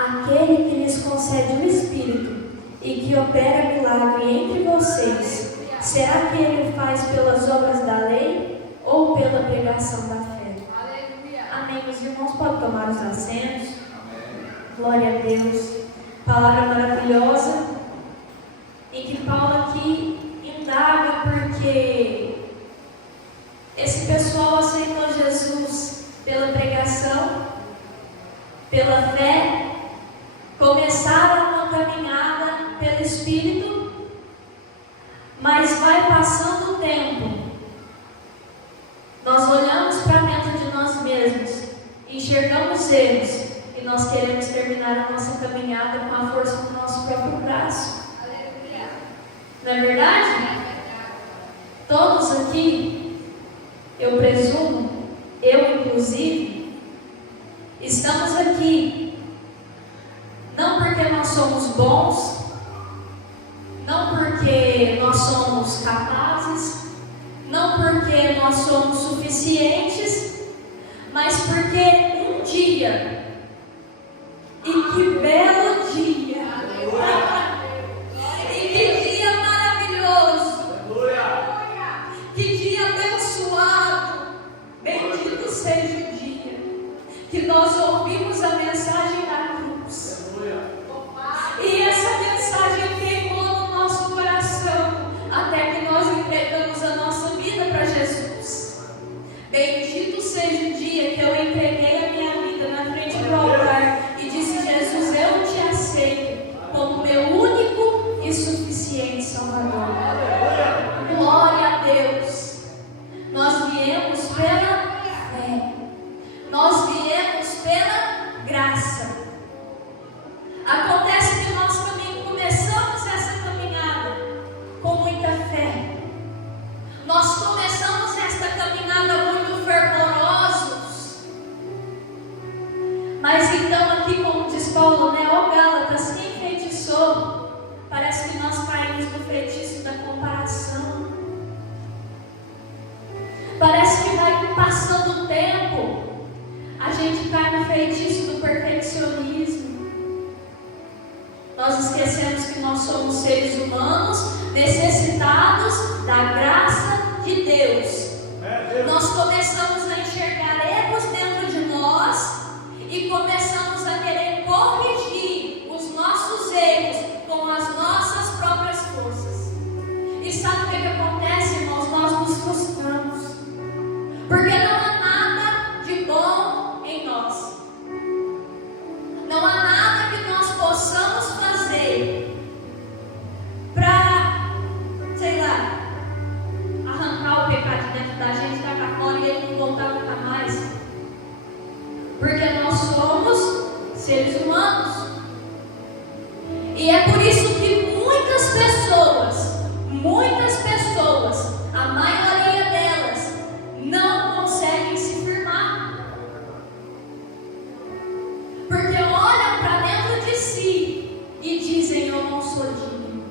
Aquele que lhes concede o Espírito e que opera milagre entre vocês, será que ele faz pelas obras da lei ou pela pregação da fé? Aleluia. Amém. Meus irmãos, podem tomar os assentos. Amém. Glória a Deus. Palavra maravilhosa em que Paulo aqui indaga porque esse pessoal aceitou Jesus pela pregação, pela fé, começaram uma caminhada pelo Espírito, mas vai passando o tempo, nós olhamos para dentro de nós mesmos, enxergamos erros e nós queremos terminar a nossa caminhada com a força do nosso próprio braço. Não é verdade? Todos aqui, eu presumo, eu inclusive, estamos aqui não porque nós somos bons, não porque nós somos capazes, não porque nós somos suficientes, mas porque um dia, e que belo dia, e que dia maravilhoso, que dia abençoado, bendito seja o dia que nós ouvimos a mensagem da cruz. E essa mensagem queimou no nosso coração até que nós entregamos a nossa vida para Jesus. Bendito seja o dia que eu entreguei a minha vida na frente do altar e disse: Jesus, eu te aceito como meu único e suficiente Salvador. Glória a Deus. Nós viemos pela fé, nós viemos pela graça. Acontece que nós também começamos essa caminhada com muita fé. Nós começamos esta caminhada muito fervorosos. Mas então aqui, como diz Paulo, né? Ó Gálatas, quem enfeitiçou? Parece que nós caímos no feitiço da comparação. Parece que vai passando o tempo, a gente cai no feitiço do perfeccionismo. Nós esquecemos que nós somos seres humanos necessitados da graça de Deus. Nós começamos a enxergar erros dentro de nós e começamos a querer corrigir os nossos erros com as nossas próprias forças. E sabe o que acontece, irmãos? Nós nos frustramos, porque não há nada de bom em nós. Não há nada que nós possamos fazer para, sei lá, arrancar o pecado de dentro da gente, tacar fora e ele não voltar nunca mais. Porque nós somos seres humanos. E é por isso que muitas pessoas, a maioria delas, não conseguem se firmar. Porque olham para dentro de si e dizem: eu não sou digno,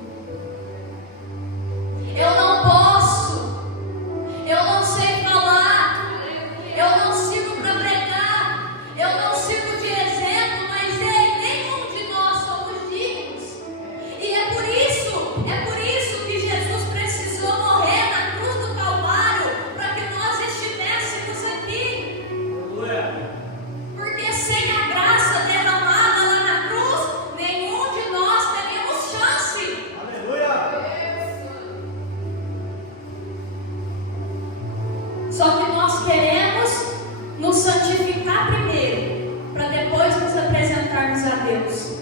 eu não posso, eu não sei falar, eu não sirvo para pregar, eu não sirvo de exemplo, mas nenhum de nós somos dignos. E é por isso que Jesus precisou morrer na cruz do Calvário, para que nós estivéssemos aqui. Porque sem a graça derramada lá na cruz, nenhum de nós teríamos chance. Só que nós queremos nos santificar primeiro, para depois nos apresentarmos a Deus.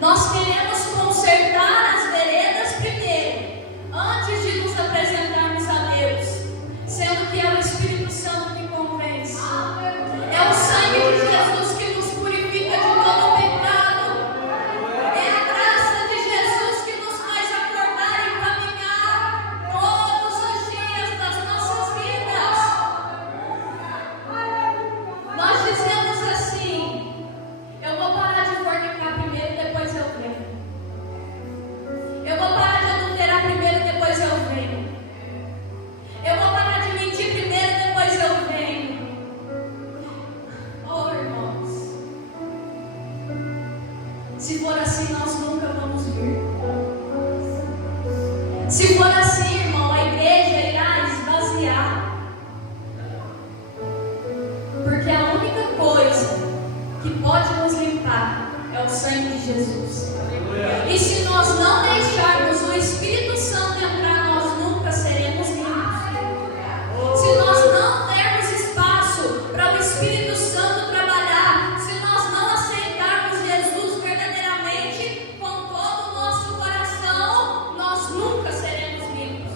Nós queremos consertar as veredas primeiro, antes de nos apresentarmos a Deus, sendo que é o Espírito Santo que convence. É o sangue de Jesus que nos purifica de todo o pecado. É a graça de Jesus que nos faz acordar e caminhar todos os dias das nossas vidas. Nós dizemos assim: eu vou parar de fornicar primeiro, depois eu venho. Se for assim, nós nunca vamos vir. Se for assim, irmão, a igreja irá esvaziar. Porque a única coisa que pode nos limpar é o sangue de Jesus. E se nós não deixarmos o Espírito Santo entrar, nós nunca seremos limpos. Se nós não dermos espaço para o Espírito Santo trabalhar, se nós não aceitarmos Jesus verdadeiramente com todo o nosso coração, nós nunca seremos limpos.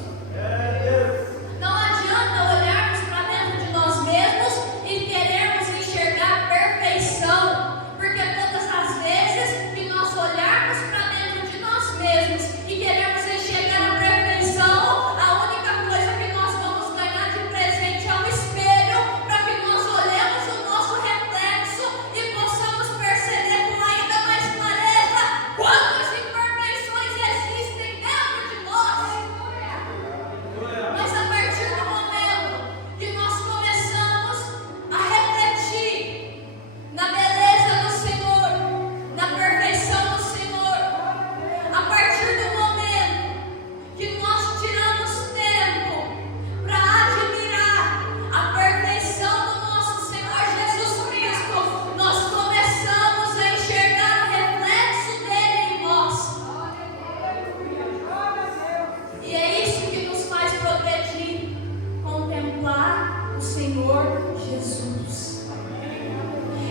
Não adianta olharmos para dentro de nós mesmos e querermos enxergar perfeição, porque todas as vezes que nós olharmos para dentro de nós mesmos e queremos enxergar a perfeição, a única coisa que nós vamos ganhar de presente é um espelho, para que nós olhemos o nosso reflexo e possamos perceber com ainda mais clareza quantas imperfeições existem dentro de nós. Mas a partir do momento que nós começamos a refletir na beleza do Senhor, na perfeição do Senhor, a partir do momento que nós tiramos tempo para admirar a perfeição do nosso Senhor Jesus Cristo, nós começamos a enxergar o reflexo dele em nós. E é isso que nos faz progredir, contemplar o Senhor Jesus.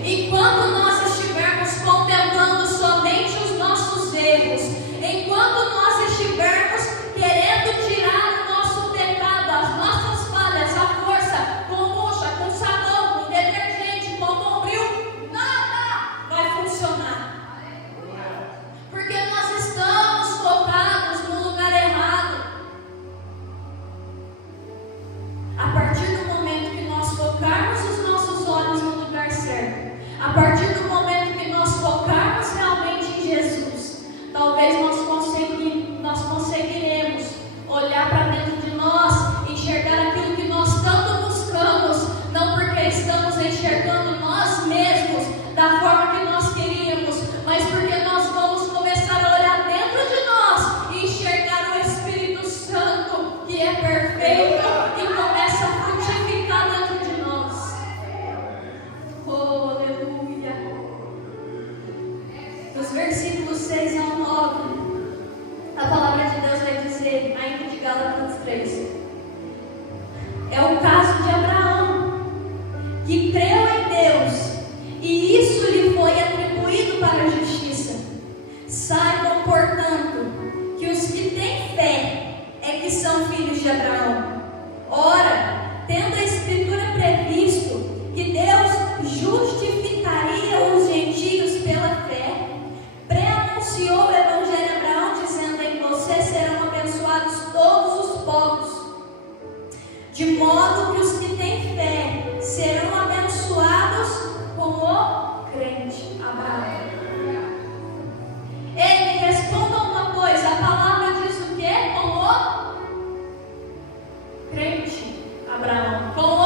Enquanto nós estivermos contemplando somente os nossos erros, enquanto nós estivermos querendo tirar o nosso pecado, as nossas falhas, a força, com bucha, com sabão, com detergente, com bombril, nada vai funcionar. Porque nós estamos focados no lugar errado. A partir do momento que nós focarmos os nossos olhos no lugar certo, a partir do momento que nós focarmos realmente em Jesus, talvez nós conseguiremos olhar para dentro de nós, enxergar aquilo que nós tanto buscamos, não porque estamos enxergando nós mesmos da forma que nós queríamos, mas porque nós vamos começar a olhar dentro de nós e enxergar o Espírito Santo, que é perfeito e começa a frutificar dentro de nós. Oh, aleluia! Dos versículos 6 ao 9, a palavra de Deus vai dizer, ainda de Gálatas 3, é o caso de Abraão, que creu em Deus, e isso lhe foi atribuído para a justiça. Saibam, portanto, que os que têm fé é que são filhos de Abraão. Ora, tendo a Escritura previsto que Deus justificaria os gentios pela fé, pré-anunciou o Evangelho a Abraão, dizendo: em você serão abençoados todos os povos. De modo que os que têm fé serão abençoados com o crente Abraão. Ei, me responda uma coisa: a palavra diz o quê? Com o crente Abraão. Com o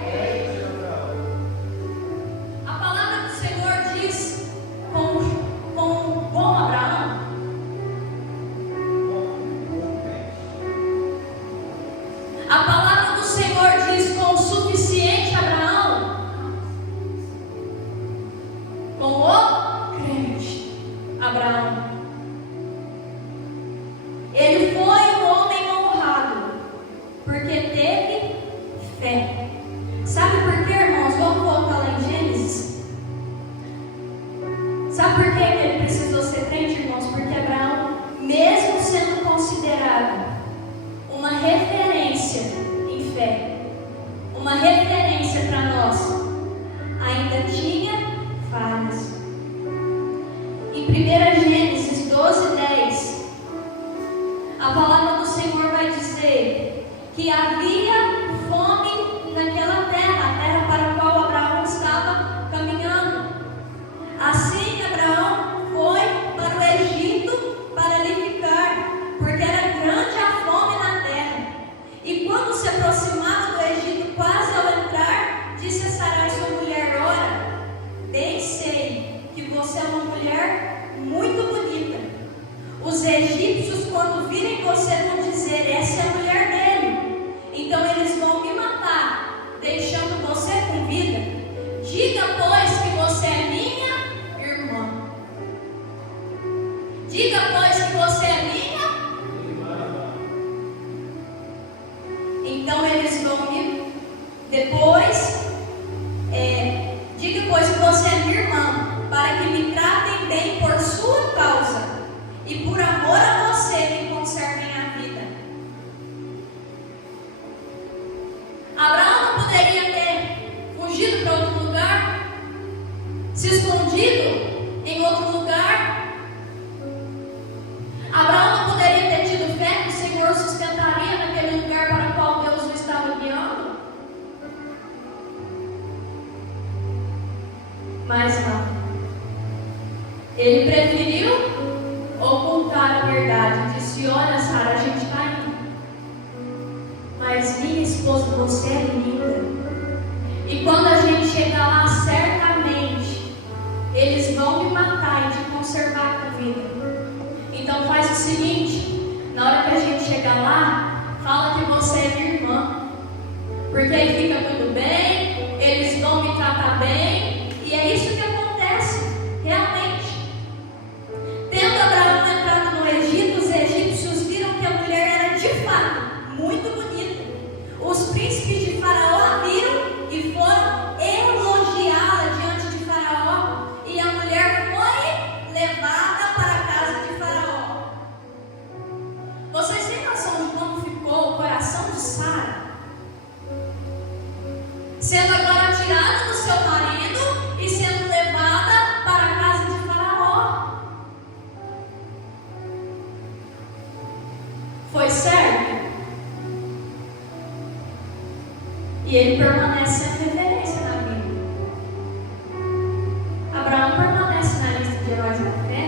crente Abraão. A palavra do Senhor diz com o bom Abraão. A palavra do Senhor diz com o suficiente Abraão. Com o crente Abraão. Ele foi um homem honrado porque teve fé. Sabe por quê, irmãos? Vamos voltar lá em Gênesis. Sabe por que ele precisou ser crente, irmãos? Porque Abraão, mesmo sendo considerado uma referência em fé, uma referência para nós, ainda tinha falhas. Em 1 Gênesis 12:10, a palavra do Senhor vai dizer que havia fome naquela terra, a terra para a qual Abraão estava caminhando. Assim Abraão foi para o Egito para ali ficar, porque era grande a fome na terra. E quando se aproximava do Egito, quase ao entrar, disse a Sarai, sua mulher: ora, bem sei que você você é uma mulher muito bonita. Os egípcios, quando virem você, vão dizer: essa é a mulher dele. Então eles vão me matar, deixando você com vida. Diga, pois, que você é minha irmã. Diga, pois, que você é minha irmã. Então eles vão me... Depois, diga, pois, que você é minha irmã, para que me tratem bem por sua causa, e por amor a você me conservem a vida. Abraão não poderia ter fugido para outro lugar, se escondido em outro lugar. Abraão não poderia ter tido fé que o Senhor sustentaria naquele lugar para o qual Deus o estava guiando. Mas não. Ele preferiu ocultar a verdade. Disse: olha, Sara, a gente está indo, mas minha esposa, você é linda. E quando a gente chegar lá, certamente eles vão me matar e te conservar com vida. Então faz o seguinte: na hora que a gente chegar lá, fala que você é minha irmã, porque aí fica tudo bem, eles vão me tratar bem. E é isso que acontece, realmente. Tendo Abraão entrado no Egito, os egípcios viram que a mulher era de fato muito bonita. Os príncipes de Faraó a viram e foram elogiá-la diante de Faraó. E a mulher foi levada para a casa de Faraó. Vocês têm noção de como ficou o coração de Sara? Sendo agora tirada do seu marido e sendo levada para a casa de Faraó. Foi certo? E ele permanece sem referência na Bíblia. Abraão permanece na lista de heróis da fé.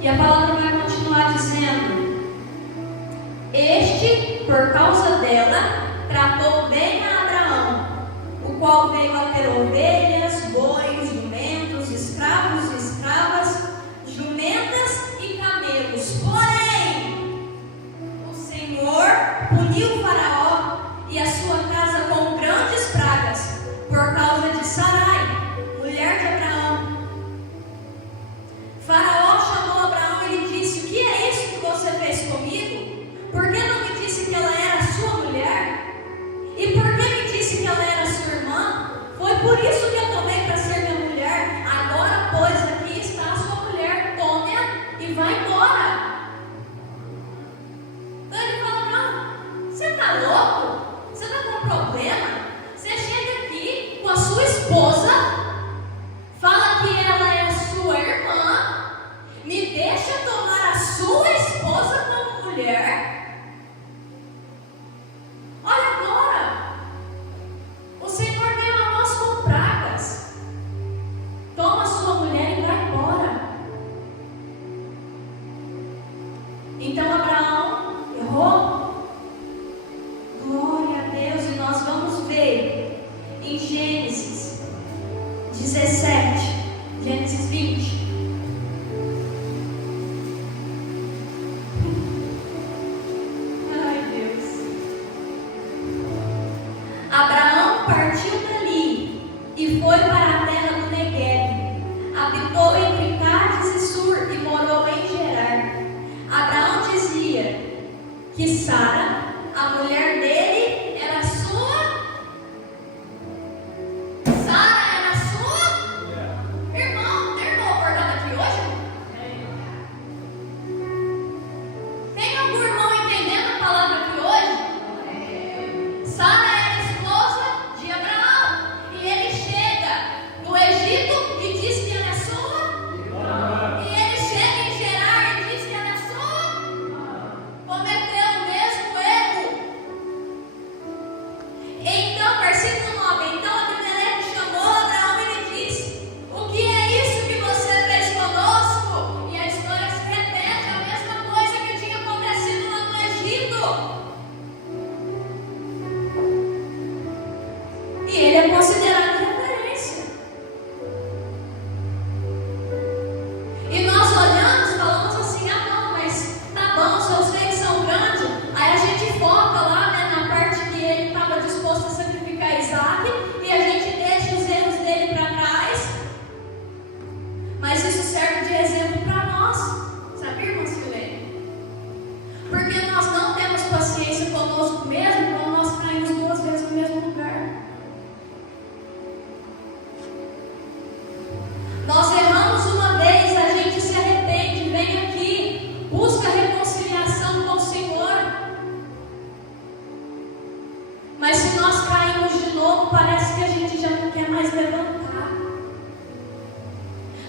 E a palavra vai continuar dizendo: este, por causa dela, tratou bem a Abraão, o qual veio a ter ovelhas, bois, jumentos, escravos e escravas, jumentas e camelos. Porém, o Senhor puniu o Faraó e a sua casa com grandes pragas, por causa de Sarai, mulher de Abraão. Faraó chamou Abraão e lhe disse: o que é isso que você fez comigo? Por que não me disse que ela era sua mulher? E por que me disse que ela era sua irmã? Foi por isso que eu tomei para ser minha mulher. Agora, pois, aqui está a sua mulher. Tome-a e vá embora. Então ele fala: não, você está louco? Você está com problema? Você chega aqui com a sua esposa, fala que ela é sua irmã, me deixa tomar a sua esposa como mulher. Olha agora, o Senhor veio a nós com pragas. Toma sua mulher e vai embora. Então Abraão errou. Glória a Deus. E nós vamos ver em Gênesis 17, Gênesis 20. Abraão partiu dali e foi para a terra do Negueb. Habitou entre Cádiz e Sur e morou em Gerar. Abraão dizia que Sara, a mulher dele, era sua. Sara era sua irmã. Irmão, perdão,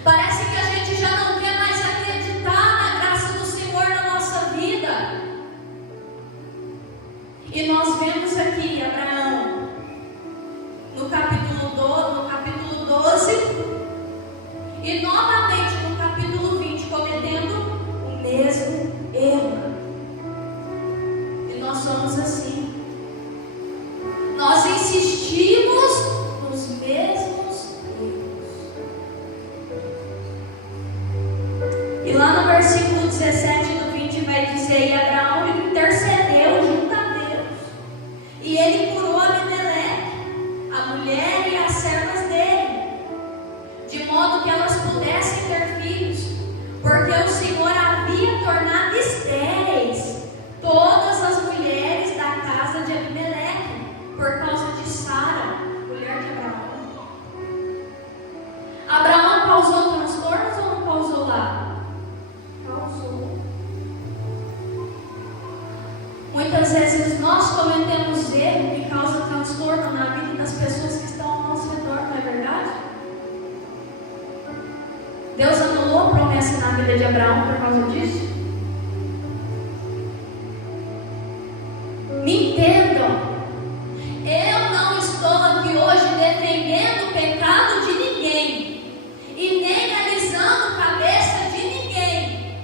Parece que a gente já não quer mais acreditar na graça do Senhor na nossa vida. E nós vemos aqui Abraão, no capítulo 12, e novamente no capítulo 20, cometendo o mesmo erro. E nós somos assim. Nós insistimos nos mesmos erros. E lá no versículo 17 do 20 vai dizer: e Abraão intercedeu junto a Deus, e ele curou Abimeleque, a mulher e as servas dele, de modo que elas pudessem ter filhos, porque o Senhor havia tornado estéreis todas as mulheres da casa de Abimeleque, por causa de Sara, mulher de Abraão. Abraão causou transtornos ou não causou lá? Causou. Muitas vezes nós cometemos erro que causa transtorno na vida das pessoas que estão ao nosso redor, não é verdade? Deus anulou a promessa na vida de Abraão por causa disso? Me entendam. Eu não estou aqui hoje defendendo o pecado de ninguém e nem alisando a cabeça de ninguém.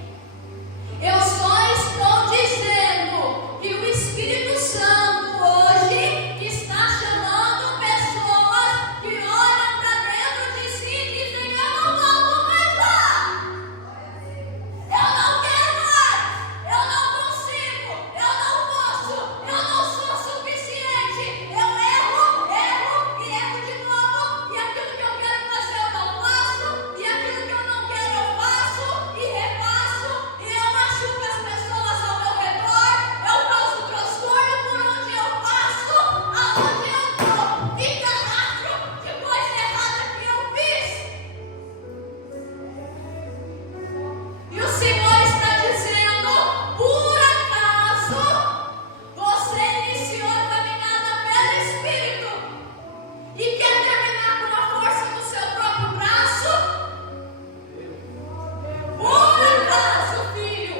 Eu só estou dizendo que o Espírito Santo hoje está chamando pessoas que olham para dentro de si e dizem: eu não volto mais lá, eu não quero mais, eu não consigo, eu não posso, eu não sou suficiente, eu erro e erro de novo, e aquilo que eu quero fazer eu não faço, e aquilo que eu não quero eu faço e refaço, e eu machuco as pessoas ao meu redor, eu causo transtorno por onde eu passo, aonde eu vou, fica rastro de coisa errada que eu fiz. E o Senhor está dizendo: por acaso você iniciou a caminhada pelo Espírito e quer terminar com a força do seu próprio braço? Por acaso, filho,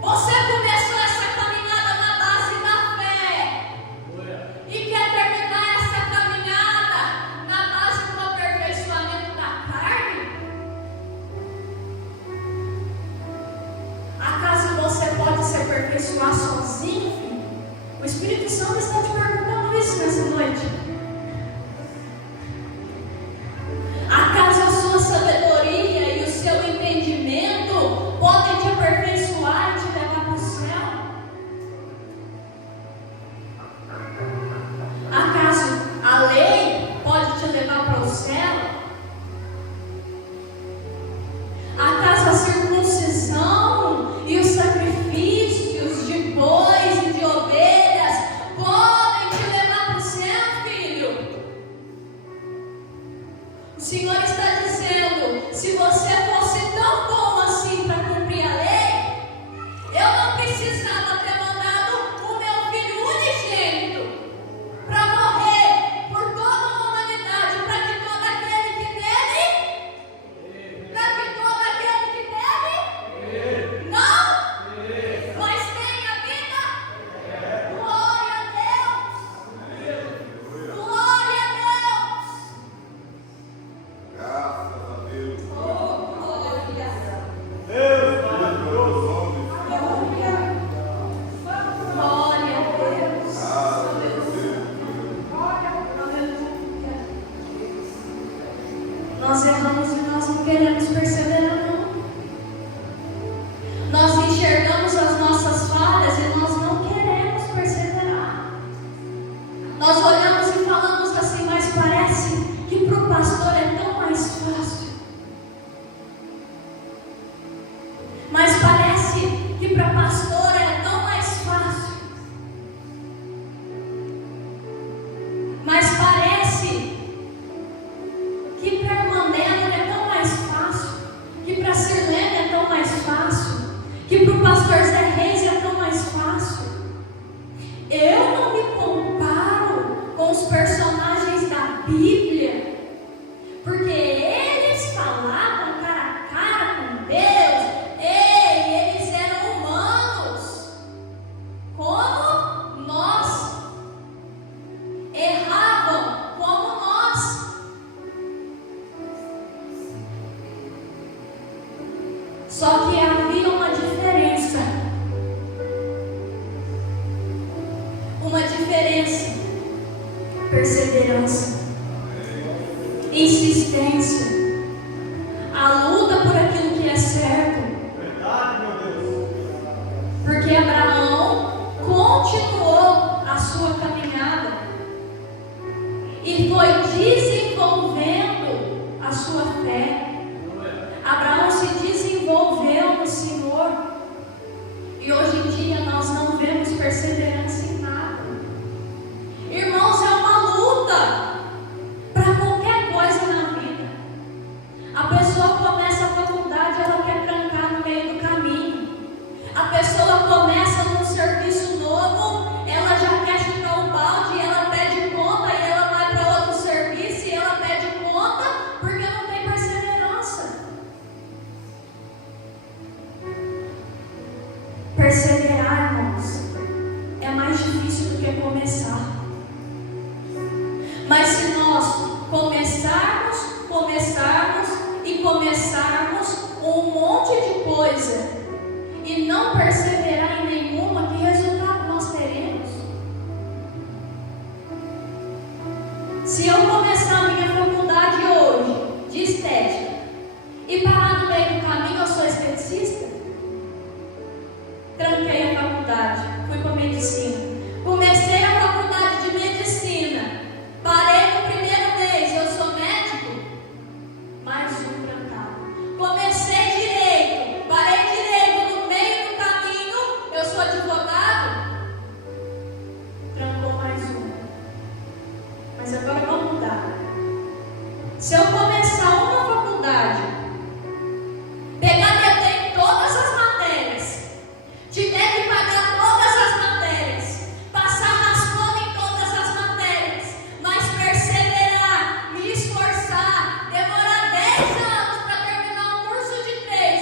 você começou essa caminhada na base da fé e quer terminar essa caminhada na base do aperfeiçoamento da carne? Acaso você pode se aperfeiçoar sozinho, filho? O Espírito Santo está te perguntando isso nessa noite. Acaso a sua sabedoria e o seu entendimento podem te aperfeiçoar e te levar para o céu? Acaso a lei pode te levar para o céu? Acaso a circuncisão e os sacrifícios de bois e de ovelhas podem te levar para o céu, filho? O Senhor está dizendo: se você fosse tão bom assim para cumprir a lei, eu não precisava ter mandado o meu filho unigênito para morrer por toda a humanidade, para que todo aquele que nele, não, mas tenha vida. Glória a Deus, glória a Deus. Graças a Deus. Oh, glória. Deus maravilhoso. Glória a Deus. Aleluia. Nós erramos e nós não queremos perseverar, não. Nós enxergamos as nossas falhas e nós não queremos perseverar. Nós olhamos e falamos assim: mas parece que para o pastor é tão mais fácil. Mas parece que para a pastora é tão mais fácil. Mas parece que para a irmã dela é tão mais fácil. Que Só que havia uma diferença. Uma diferença. Perseverança. Insistência. A luta por aquilo que é certo. Verdade, meu Deus. Porque Abraão continuou a sua caminhada e foi desenvolvendo a sua fé. Abraão se desenvolveu no Senhor. E hoje em dia nós não vemos perseverança em nada. Irmãos, é uma luta para qualquer coisa na vida. A pessoa começa a faculdade, ela quer trancar no meio do caminho. A pessoa começa num serviço novo, ela já quer chutar o balde, ela pede conta e ela vai para outro serviço e ela pede conta porque não tem perseverança. Perseverar, irmãos, é mais difícil do que começar. Mas se nós começarmos um monte de coisa e não perseverar em nenhuma, que resultado nós teremos? Se eu começar a minha faculdade hoje de estética e parar no meio do caminho, eu sou esteticista? Tranquei a faculdade, fui para medicina. Comecei a faculdade de medicina, parei no primeiro mês, eu sou médico? Mais um trancado. Comecei direito, parei direito, no meio do caminho, eu sou advogado? Trancou mais um. Mas agora vamos mudar. Se eu começar uma faculdade, pegar deter em todas as matérias, tiver que pagar todas as matérias, passar raspando em todas as matérias, mas perseverar, me esforçar, demorar 10 anos para terminar um curso de 3,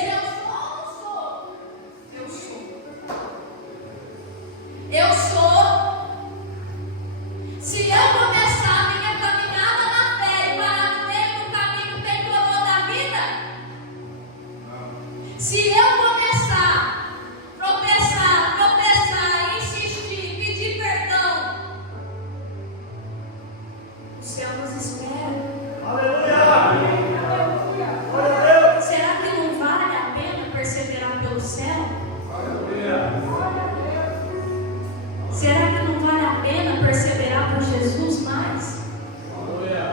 eu sou. Se eu começar a minha caminhada na fé e parar no meio do caminho, tem coroa da vida? Se eu começar a tropeçar, insistir, pedir perdão, o céu nos espera. Aleluia. Glória a Deus. Será que não vale a pena perseverar pelo céu? Aleluia. Será que não vale a pena perseverar por Jesus mais? Aleluia.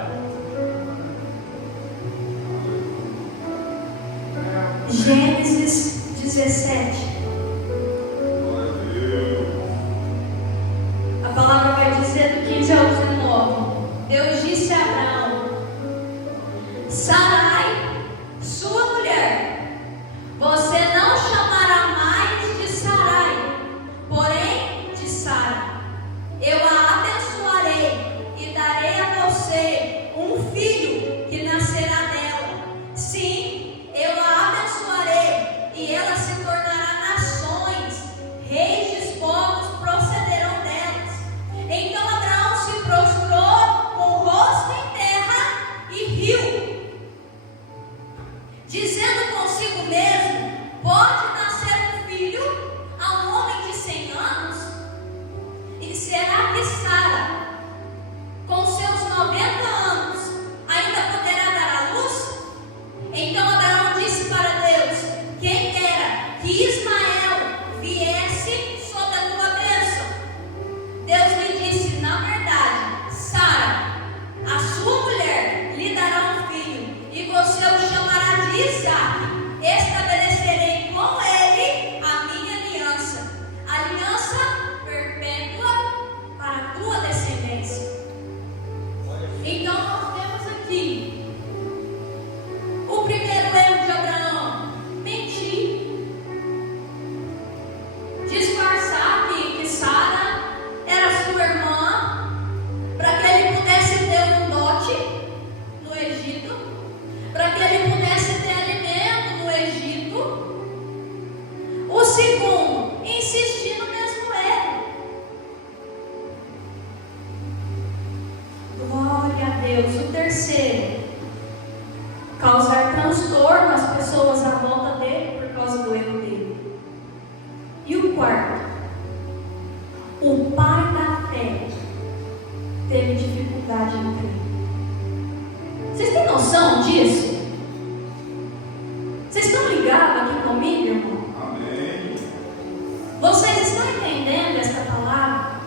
Gênesis 17. Glória a Deus. A palavra vai dizer do 15 ao 19. Deus disse a Abraão: Sarai, sua mulher, você não chamará mais de Sarai, porém de Sara. Eu a abençoarei e darei a você um filho que nascerá dela. Sim, eu a abençoarei e ela se tornará nações, reis dos povos procederão delas. Então Abraão se prostrou com o rosto em terra e riu, dizendo consigo mesmo: pode nascer um filho a um homem de 100 anos? E será que Sara, com seus 90 anos, ainda poderá dar à luz? Então Abraão disse para Deus: quem dera que Ismael viesse sob a tua bênção. Deus lhe disse: na verdade, Sara, a sua mulher, lhe dará um filho, e você o chamará de Isaque. Estabelecerei com ele a minha aliança perpétua para a tua descendência. Então nós temos aqui o primeiro erro de Abraão: mentir, disfarçar que Sara era sua irmã, para que ele pudesse ter um dote no Egito, para que ele pudesse ter alimento no Egito. O segundo, insistir no mesmo erro. Glória a Deus. O terceiro, causar transtorno às pessoas à volta dele por causa do erro dele. E o quarto, o pai da fé teve dificuldade em crer. Vocês têm noção disso? Vocês estão ligados aqui comigo, irmão? Amém. Vocês estão entendendo essa palavra?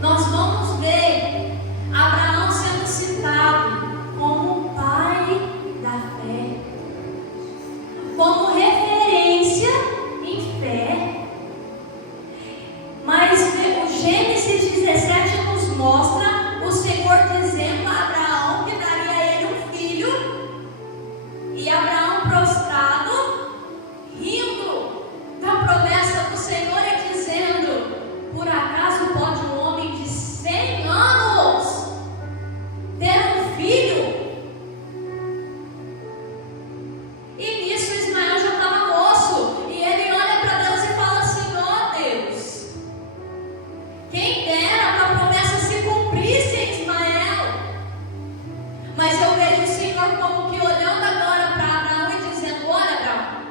Nós vamos ver Abraão sendo citado como pai da fé, como referência em fé. Mas o Gênesis 17 nos mostra o Senhor dizendo a Abraão que daria a ele um filho, e Abraão prostrado, rindo da promessa do Senhor e dizendo: por acaso pode um homem de 100 anos ter um filho? E nisso Ismael já estava moço, e ele olha para Deus e fala assim: ó Deus, quem dera que a promessa se cumprisse em Ismael. Mas eu vejo o Senhor como que olhando agora para Abraão e dizendo: olha, Abraão,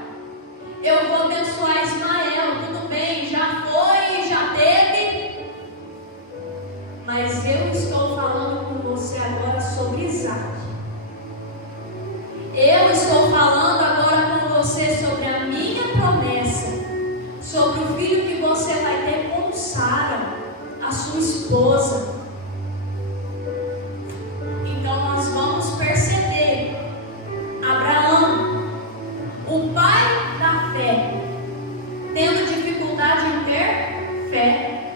eu vou abençoar Ismael, tudo bem, já foi, já teve, mas eu estou falando com você agora sobre Isaac. Eu estou falando agora com você sobre a minha promessa, sobre o filho que você vai ter com Sara, a sua esposa. Então nós vamos perceber Abraão, o pai da fé, tendo dificuldade em ter fé.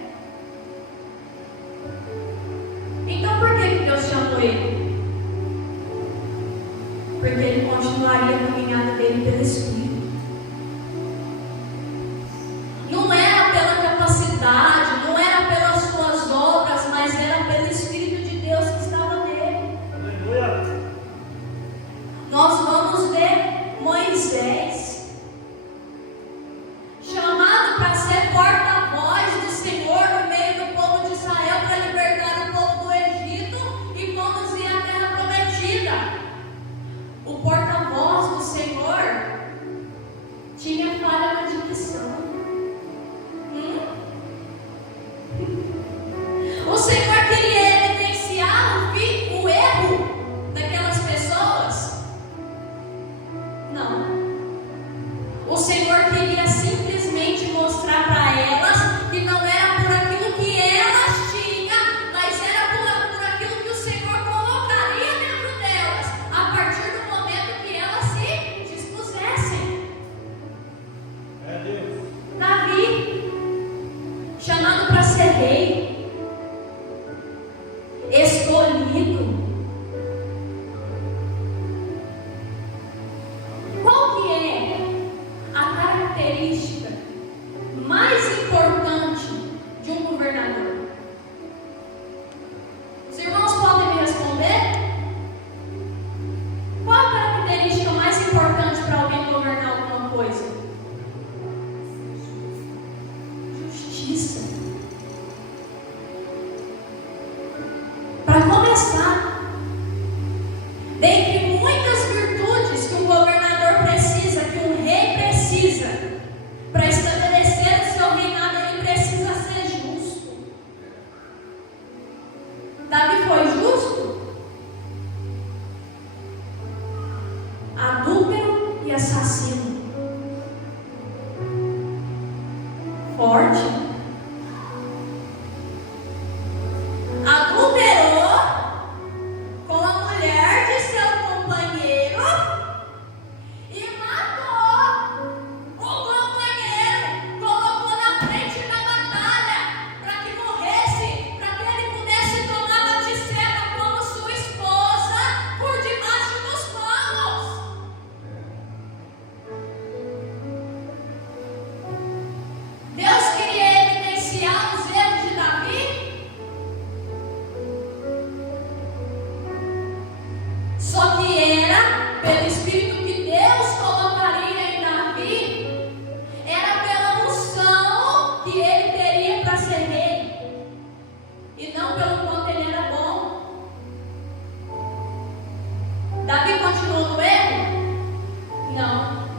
Então por que Deus chamou ele? Porque ele continuaria a caminhada dele pelo Espírito. Não era pela capacidade, não era pelas suas obras, mas era pelo Espírito de Deus que estava nele. Aleluia. Nós vamos ver Moisés, chamado para ser porta-voz do Senhor no meio do povo de Israel, para libertar o povo do Egito e conduzir à terra prometida. O porta-voz do Senhor tinha falha na dicção. O Senhor queria evidenciar o erro daquelas pessoas? Não. O Senhor queria simplesmente mostrar para elas que não era por aquilo que elas tinham, mas era por aquilo que o Senhor colocaria dentro delas, a partir do momento que elas se dispusessem. É Deus. Davi, chamado para ser rei, escolhido. Qual que é a característica mais importante de um governador? Os irmãos podem me responder? Qual a característica mais importante para alguém governar alguma coisa? Justiça. Para começar, dentre muitas virtudes que um governador precisa, que um rei precisa, para estabelecer o seu reinado, ele precisa ser justo. Davi foi justo? Adúltero e assassino. Forte. Adulterou com a mulher de seu companheiro e matou o companheiro, colocou na frente da batalha para que morresse, para que ele pudesse tomar Batseba como sua esposa por debaixo dos panos. Deus queria evidenciar os erros de Davi. Só que era pelo Espírito que Deus colocaria em Davi, era pela unção que ele teria para ser rei, e não pelo quanto ele era bom. Davi continuou no erro? Não.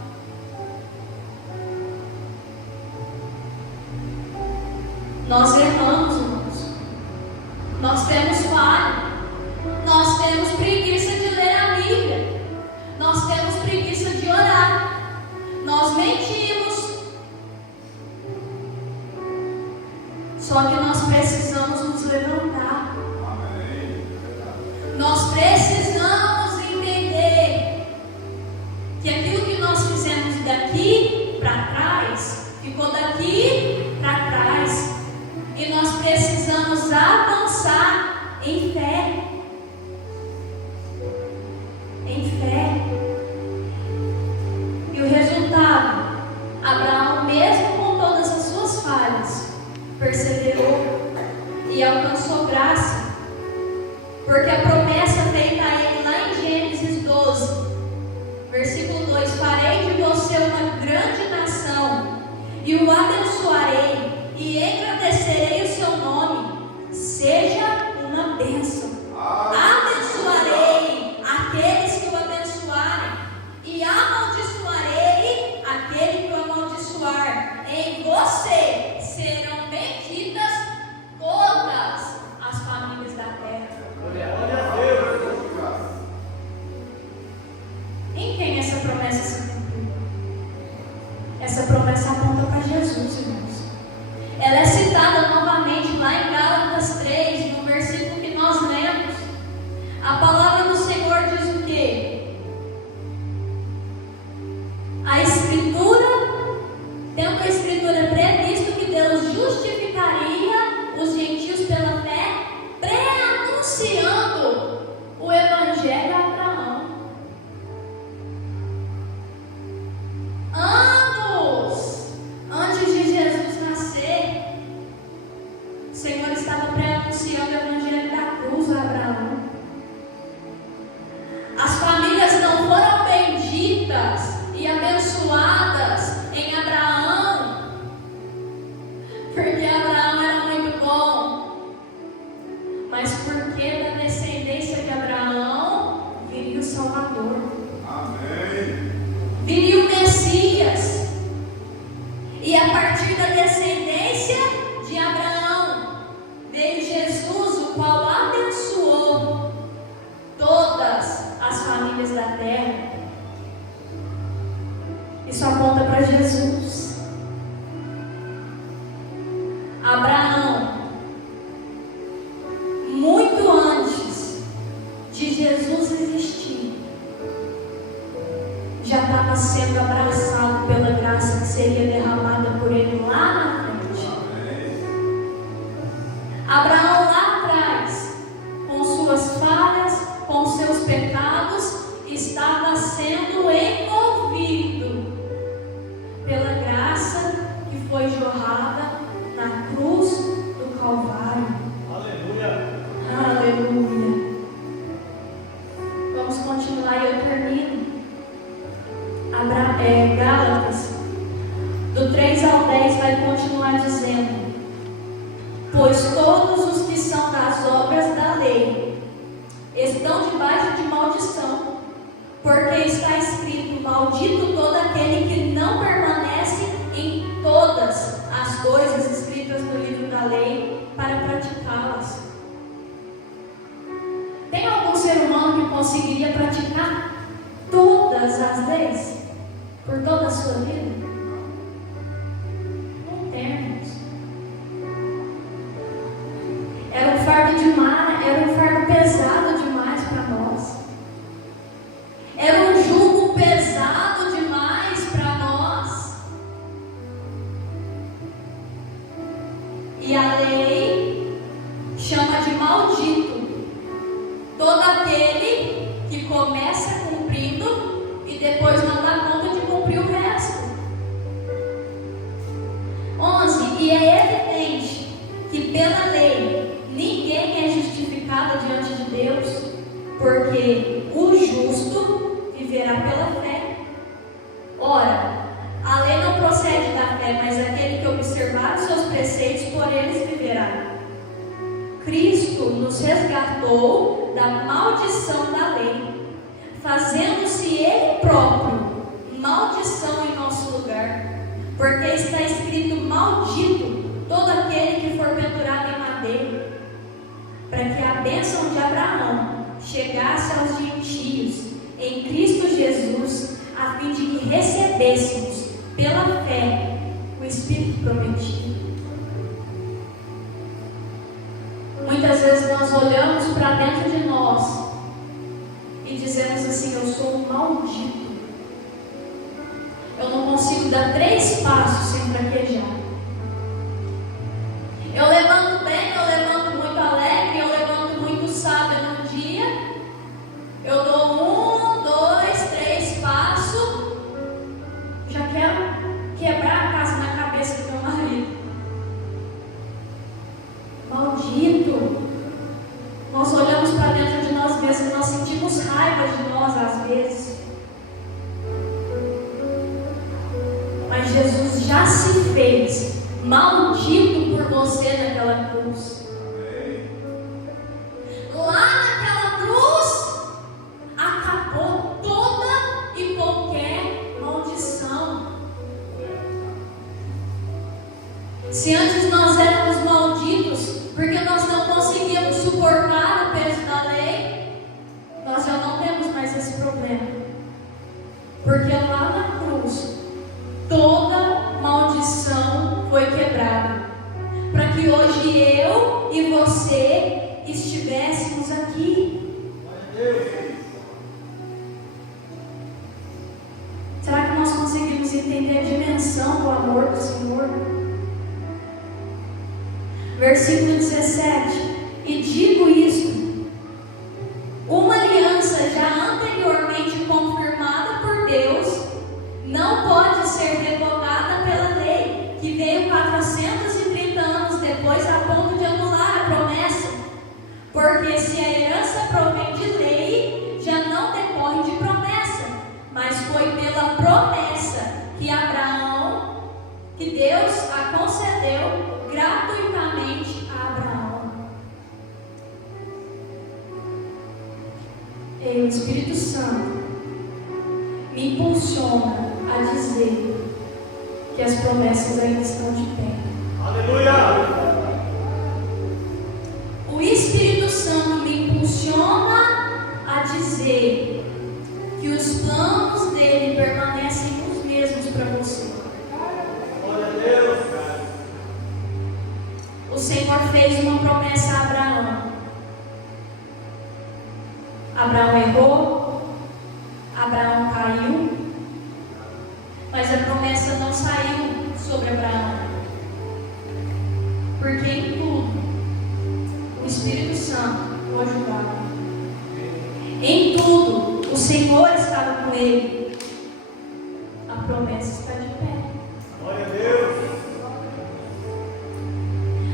Nós erramos, irmãos. Nós temos falha. Nós temos preguiça de ler a Bíblia. Nós temos preguiça de orar. Nós mentimos. Só que nós precisamos nos levantar. Nós precisamos entender que aquilo que nós fizemos daqui para trás, ficou daqui para trás. E nós precisamos avançar em fé. Em fé. E o resultado, Abraão, mesmo com todas as suas falhas, perseverou e alcançou graça, porque a promessa feita a ele lá em Gênesis 12, versículo 2: farei de você uma grande nação e o abençoarei e engrandecerei o seu nome, seja uma bênção. Abençoarei aqueles que o abençoarem e amaldiçoarei aquele que o amaldiçoar. Em você serão benditas todas as famílias da terra. Glória a Deus. Em quem essa promessa se cumpriu? Essa promessa aponta para Jesus, irmãos. Ela é citada novamente lá em Gálatas 3, no versículo que nós lemos. A palavra do Senhor diz o quê? A Escritura, tendo a Escritura previsto que Deus justificaria os gentios pela fé, pré-anunciando o Evangelho a Abraão. Anos antes de Jesus nascer, o Senhor estava pré-anunciando o Evangelho da cruz a Abraão. As famílias não foram benditas e abençoadas em Abraão, porque Abraão era muito bom, mas porque da descendência de Abraão viria o Salvador. Amém. Viria o Messias. E a partir da descendência de Abraão veio Jesus, o qual abençoou todas as famílias da terra. Isso aponta para Jesus. Abraão, muito antes de Jesus existir, já estava sendo abraçado pela graça que seria derramada por ele lá na frente. Abraão lá atrás, com suas falhas, com seus pecados, estava sendo envolvido pela graça que foi jorrada na cruz do Calvário. Aleluia. Aleluia. Vamos continuar e eu termino. Gálatas, do 3 ao 10, vai continuar dizendo: pois todos os que são das obras da lei estão debaixo de maldição, porque está escrito: maldito todo aquele que não permanece em todas as coisas escritas no livro da lei para praticá-las. Tem algum ser humano que conseguiria praticar todas as leis por toda a sua vida? Não temos. Era um fardo demais, era um fardo pesado demais para nós. Era um jugo pesado demais para nós. E a lei chama de maldito todo aquele que começa cumprindo e depois não dá conta de cumprir o resto. 11. E é evidente que pela lei ninguém é justificado diante de Deus, porque o justo viverá pela fé. Ora, a lei não procede da fé, mas aquele que observar os seus preceitos, por eles viverá. Cristo nos resgatou da maldição da lei, fazendo-se Ele próprio maldição em nosso lugar, porque está escrito: maldito todo aquele que for pendurado em madeira, para que a bênção de Abraão chegasse aos gentios em Cristo Jesus, a fim de que recebêssemos pela fé o Espírito prometido. Muitas vezes nós olhamos para dentro de nós e dizemos assim: eu sou um maldito, eu não consigo dar 3 passos sem fraquejar. Eu levanto bem, eu levanto muito alegre, eu levanto muito sábio num dia, eu dou 1, 2, 3 passos, já quero quebrar a casa na cabeça do meu marido. Maldito! Nós olhamos para dentro de nós mesmos e nós sentimos raiva de nós às vezes. Mas Jesus já se fez maldito por você naquela cruz. Lá naquela cruz acabou toda e qualquer maldição. Se antes nós éramos malditos porque nós não conseguíamos suportar o peso da lei, nós já não temos mais esse problema. Porque lá na cruz toda maldição foi quebrada, para que hoje eu e você estivéssemos aqui. Será que nós conseguimos entender a dimensão do amor do Senhor? Versículo 17: e digo isto, uma aliança já anteriormente confirmada por Deus não pode ser revogada pela lei, que veio 430 anos depois a ponto de anular a promessa. Porque se a herança provém de lei, já não decorre de promessa, mas foi pela promessa que Deus a concedeu gratuitamente a Abraão. E o Espírito Santo me impulsiona a dizer que as promessas ainda estão de pé. Aleluia! O Espírito Santo me impulsiona a dizer que os planos dele permanecem os mesmos para você. Glória a Deus! O Senhor fez uma promessa a Abraão. Abraão errou, Abraão caiu, mas a promessa não saiu sobre Abraão, porque em tudo o Espírito Santo o ajudava. Em tudo o Senhor estava com ele. A promessa está de pé. Glória a Deus!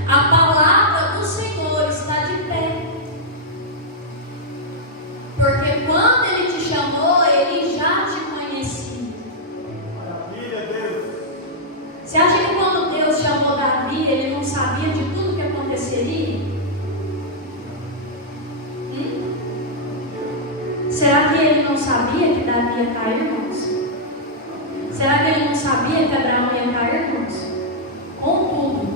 A palavra do Senhor está de pé. Porque quando Ele te chamou, Ele já te conhecia. Maravilha, Deus! Você acha que quando Deus chamou Davi, Ele não sabia de tudo que aconteceria? Será que Ele não sabia que Davi ia cair, irmãos? Será que Ele não sabia que Abraão ia cair, irmãos? Contudo,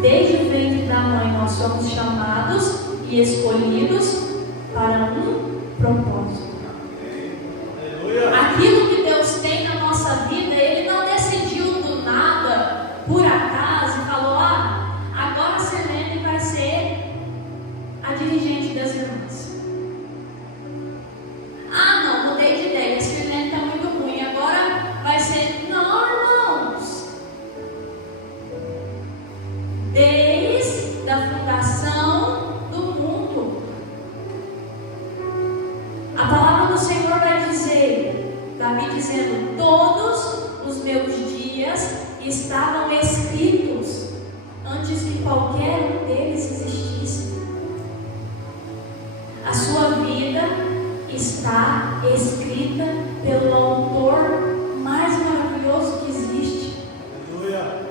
desde o ventre da mãe nós somos chamados e escolhidos para um propósito. Aleluia! Aquilo que Deus tem na nossa vida, Ele não decidiu do nada, por acaso, e falou: agora a Sirlene vai ser a dirigente das irmãs. Não, mudei de ideia, a Sirlene está muito ruim, agora vai ser. Não, irmãos. Desde a fundação do mundo, a palavra do Senhor vai dizer, Davi dizendo: todos os meus dias estavam escritos antes de qualquer um deles existisse. A sua vida está escrita pelo autor mais maravilhoso que existe. Aleluia!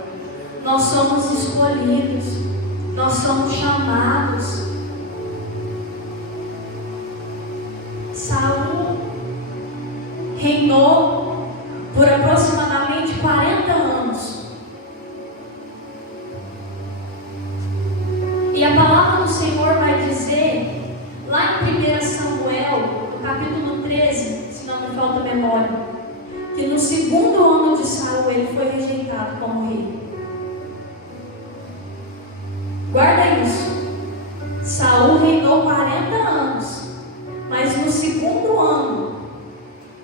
Nós somos escolhidos, nós somos chamados. Saul reinou por aproximadamente 40 anos. segundo ano de Saul, ele foi rejeitado como rei. Guarda isso. Saul reinou 40 anos, mas no segundo ano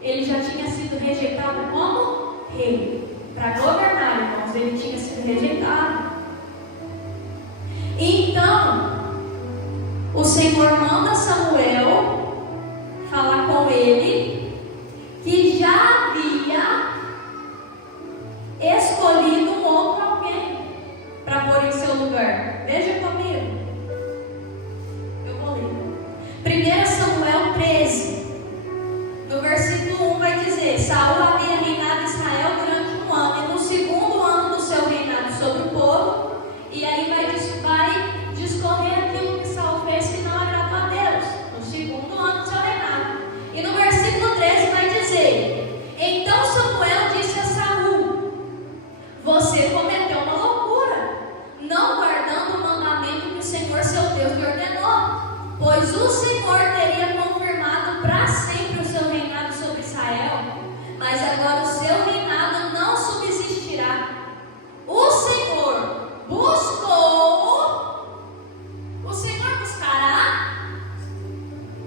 ele já tinha sido rejeitado como rei. Para governar, irmãos, ele tinha sido rejeitado. Então, o Senhor manda Samuel falar com ele que já havia escolhido um outro alguém para pôr em seu lugar. Veja comigo. Eu vou ler. 1 Samuel 13, no versículo 1 vai dizer: Saul havia reinado em Israel durante um ano, e no segundo ano do seu reinado sobre o povo, e aí vai discorrer aquilo que Saul fez que não agradou a Deus, no segundo ano do seu reinado. E no versículo 13 vai dizer: Então Samuel disse a Saul: Você cometeu uma loucura, não guardando o mandamento que o Senhor seu Deus lhe ordenou, pois o Senhor teria confirmado para sempre o seu reinado sobre Israel, mas agora o seu reinado não subsistirá. O Senhor buscará,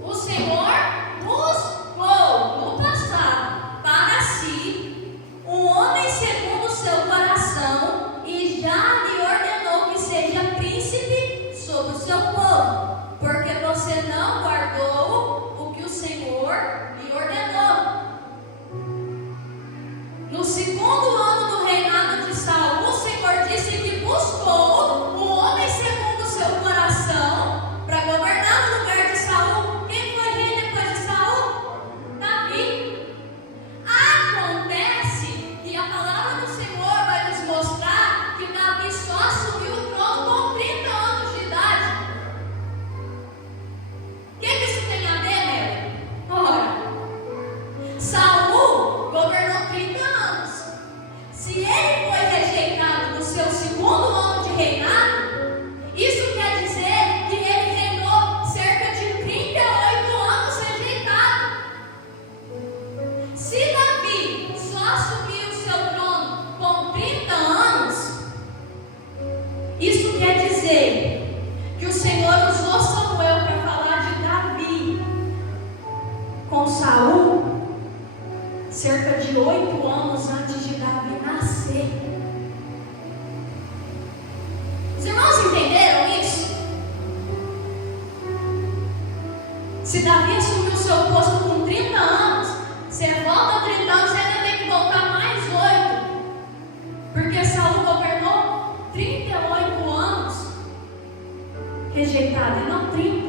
o Senhor buscou no passado para si um homem segundo o seu coração e já lhe ordenou que seja príncipe sobre o seu povo, porque você não guardou o que o Senhor lhe ordenou. No segundo ano do reinado de Saul, o Senhor disse que buscou um homem segundo o seu coração para governar no lugar de Saul. Quem foi rei depois de Saul? Davi. Acontece que a palavra do Senhor vai nos mostrar que Davi só assumiu o trono com 30 anos de idade. O que isso tem a ver, Mary? Ora, Saul governou 30 anos. Se ele foi rejeitado no seu segundo ano de reinado, isso quer dizer que ele reinou cerca de 38 anos rejeitado. Se Davi só assumiu o seu trono com 30 anos, isso quer dizer que o Senhor usou Samuel para falar de Davi com Saul cerca de 8 anos antes de Davi nascer. Os irmãos entenderam isso? Se Davi assumiu o seu posto com 30 anos, você volta 30 anos e ainda tem que voltar mais 8. Porque Saul governou 38 anos rejeitado, e não 30.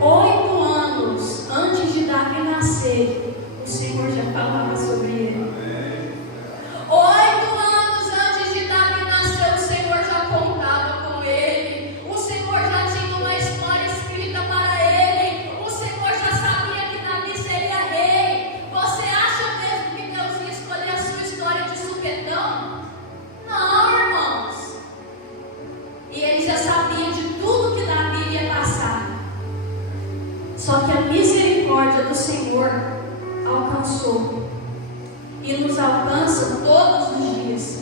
8 anos antes de Davi nascer, o Senhor já falava sobre ele. 8 anos antes de Davi nascer, o Senhor já contava com ele. O Senhor já tinha uma história escrita para ele. O Senhor já sabia que Davi seria rei. Você acha mesmo que Deus ia escolher a sua história de supetão? Não, irmãos. E ele já sabia de tudo que Davi ia passar. Só que a misericórdia do Senhor alcançou e nos alcança todos os dias.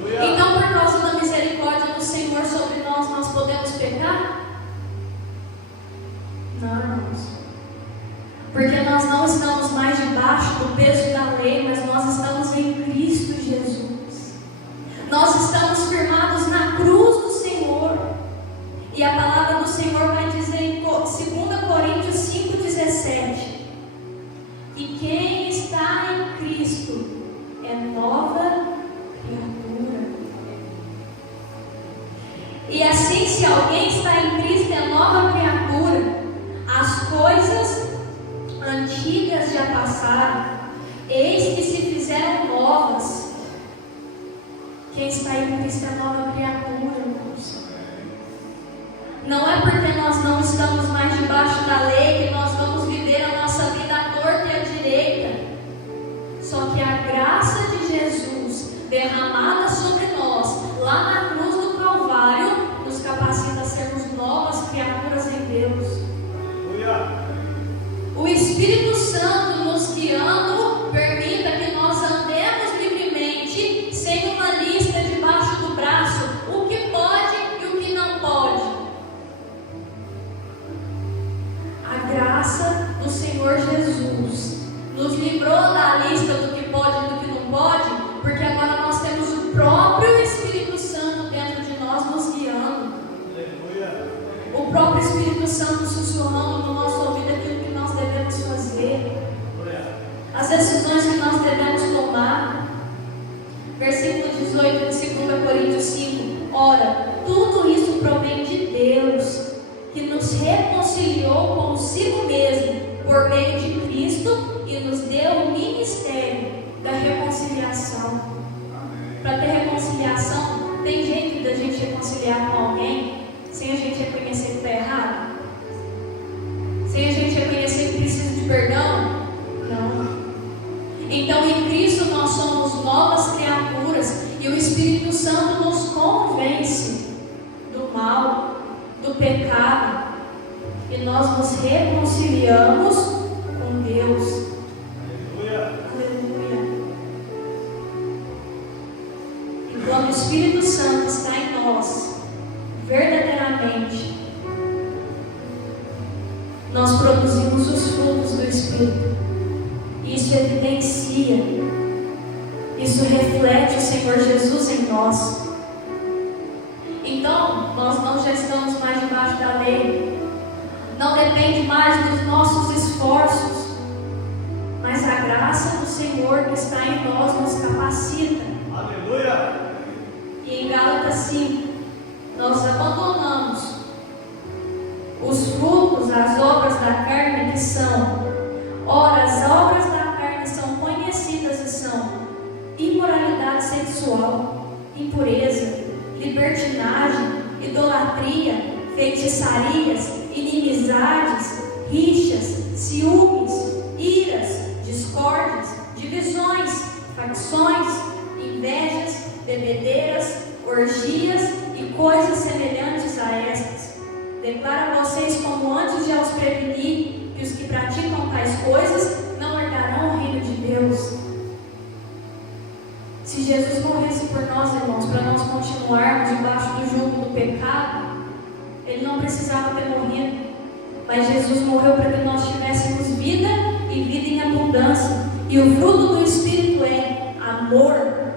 Aleluia. Então, por causa da misericórdia do Senhor sobre nós podemos pecar? Não, irmãos. Porque nós não estamos mais debaixo do peso da lei, mas nós estamos em Cristo Jesus. Nós estamos firmados na cruz do Senhor. E a palavra do Senhor vai dizer em 2 Coríntios 5,17 que quem está em Cristo é nova criatura. E assim, se alguém está em Cristo é nova criatura, as coisas antigas já passaram, eis que se fizeram novas. Quem está em Cristo é nova criatura, irmãos. Não é porque nós não estamos mais debaixo da lei que nós vamos viver a nossa vida à torta e à direita. Só que a graça de Jesus derramada sobre nós, lá na cruz do Calvário, nos capacita a sermos novas criaturas em Deus. Aleluia. O Espírito Santo nos guia guiando, permita que nós andemos livremente, sem uma lista debaixo do braço, o que pode e o que não pode. A graça do Senhor Jesus nos livrou da lista do que pode e do que não pode, porque agora nós temos o próprio Espírito Santo dentro de nós nos guiando. O próprio Espírito Santo sussurrando no nosso ouvido aquilo que nós devemos fazer, as decisões que nós devemos tomar. Versículo 18 de 2 Coríntios 5. Ora, tudo isso provém de Deus, que nos reconciliou consigo mesmo por meio de Cristo e nos deu o ministério da reconciliação. Para ter reconciliação, tem jeito da gente reconciliar com alguém sem a gente reconhecer que está errado? Sem a gente reconhecer que precisa de perdão? Não. Então, em Cristo nós somos novas criaturas e o Espírito Santo nos convence do mal, do pecado, e nós nos reconciliamos com Deus. Aleluia. E quando o Espírito Santo está em nós, verdadeiramente, nós produzimos os frutos do Espírito. Isso evidencia, isso reflete o Senhor Jesus em nós. Então, nós não já estamos mais debaixo da lei, não depende mais dos nossos esforços, mas a graça do Senhor que está em nós nos capacita. Aleluia! E em Gálatas 5, nós abandonamos os frutos, as obras da carne que são, ora, as obras da carne são conhecidas e são imoralidade sexual, impureza, libertinagem, idolatria, feitiçarias, inimizades, rixas, ciúmes, iras, discórdias, divisões, facções, invejas, bebedeiras, orgias e coisas semelhantes a estas. Declaro a vocês como antes já os preveni, que os que praticam tais coisas não herdarão o reino de Deus. Se Jesus morresse por nós, irmãos, para nós continuarmos debaixo do jugo do pecado, Ele não precisava ter morrido. Mas Jesus morreu para que nós tivéssemos vida e vida em abundância. E o fruto do Espírito é amor,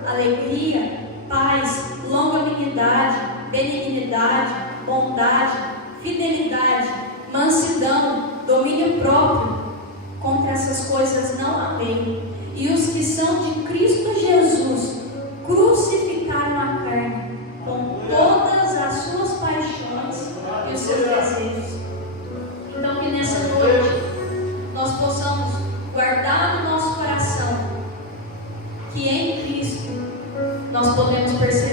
alegria, paz, longanimidade, benignidade, bondade, fidelidade, mansidão, domínio próprio. Contra essas coisas não há lei. E os que são de Cristo Jesus crucificaram a carne com todas as suas paixões e os seus desejos. Então, que nessa noite nós possamos guardar no nosso coração que em Cristo nós podemos perceber